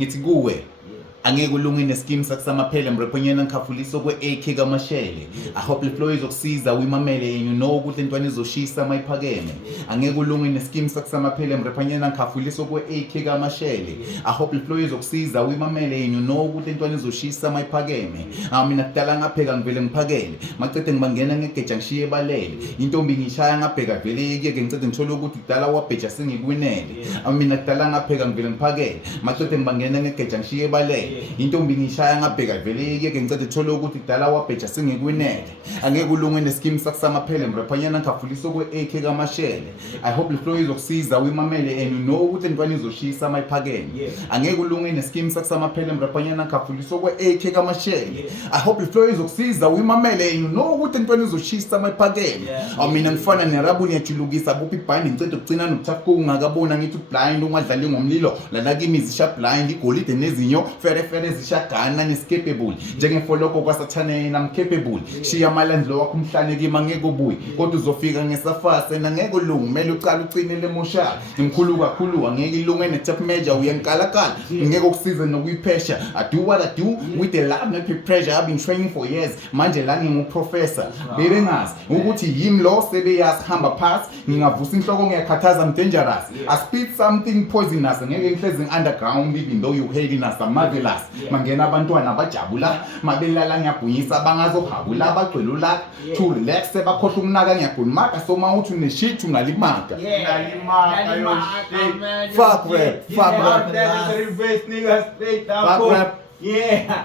ngithi kuwe angeke ulunge nescheme sakusamaphele mrephonyena ngikhafuliso kwe-AK kaMashele. I hope le flow izokusiza uyimamele and you know ukuthi intwana izoshisa mayiphakeme. Angeke ulunge nescheme sakusamaphele mrephonyena ngikhafuliso kwe-AK kaMashele. I hope le flow izokusiza uyimamele and you know ukuthi intwana izoshisa mayiphakeme. Mina kudala ngapheka ngivele ngiphakele macede ngibangena ngegeja ngishiye balele intombi ngishaya ngabheka vele yeke ngicede ngithola ukuthi kudala wabheja sengikwinele. Mina kudala ngapheka ngivele ngiphakele macede ngibangena ngegeja ngishiye balele intombi ngishaya ngabheka vele yeke ngicede ngithola ukuthi kudala wabheja sengikwinele. Angeke ulunge nescheme sakusamaphele mrephonyena ngikhafuliso kwe-AK kaMashele. I hope le flow izokusiza uyimamele and you know ukuthi intwana izoshisa mayiphakeme. Angeke ulunge nescheme sakusamaphele mrephonyena ngikhafuliso kwe-AK kaMashele. I hope le flow izokusiza uyimamele and you know ukuthi intwana izoshisa mayiphakeme. Mina ngifana nerabu ngiyajulukisa buphi ibhandi ngicede ukugcina nokuthafko ungakabona ngithi blind ungadlali ngomlilo lana kimi zisha blind igolide nezinyo fere zishagana nescapable njengefoloko kwasathane yena I'm capable. Shiya amalandlo wakho umhlane kimi angeke ubuye kodwa uzofika ngesafase nangeke ulunge kumele uqale ucinele emoshaka imkhulu kakhulu angeke ilunge ne-top major uyangikalakala ngeke ukusize nokuyiphesha. I do what I do with the love not with pressure. I've been training for years manje la nginguprofessor bebe ngazi ukuthi yimi lo sebeyazi hamba phansi ngingavusa inhloko ngiyakhathaza I'm dangerous. I spit something poisonous ngeke ngihlezi underground even though you hating us I'm marvelous. Mangena abantwana bajabula mabelala ngiyabhunyisa bangazohabula bagcwelula to relax sebakhohle ukunaka ngiyagunmaka so mawuthi uneshit ungalimaka fuck rap That's a reverse nigga straight up. fuck rap Yeah.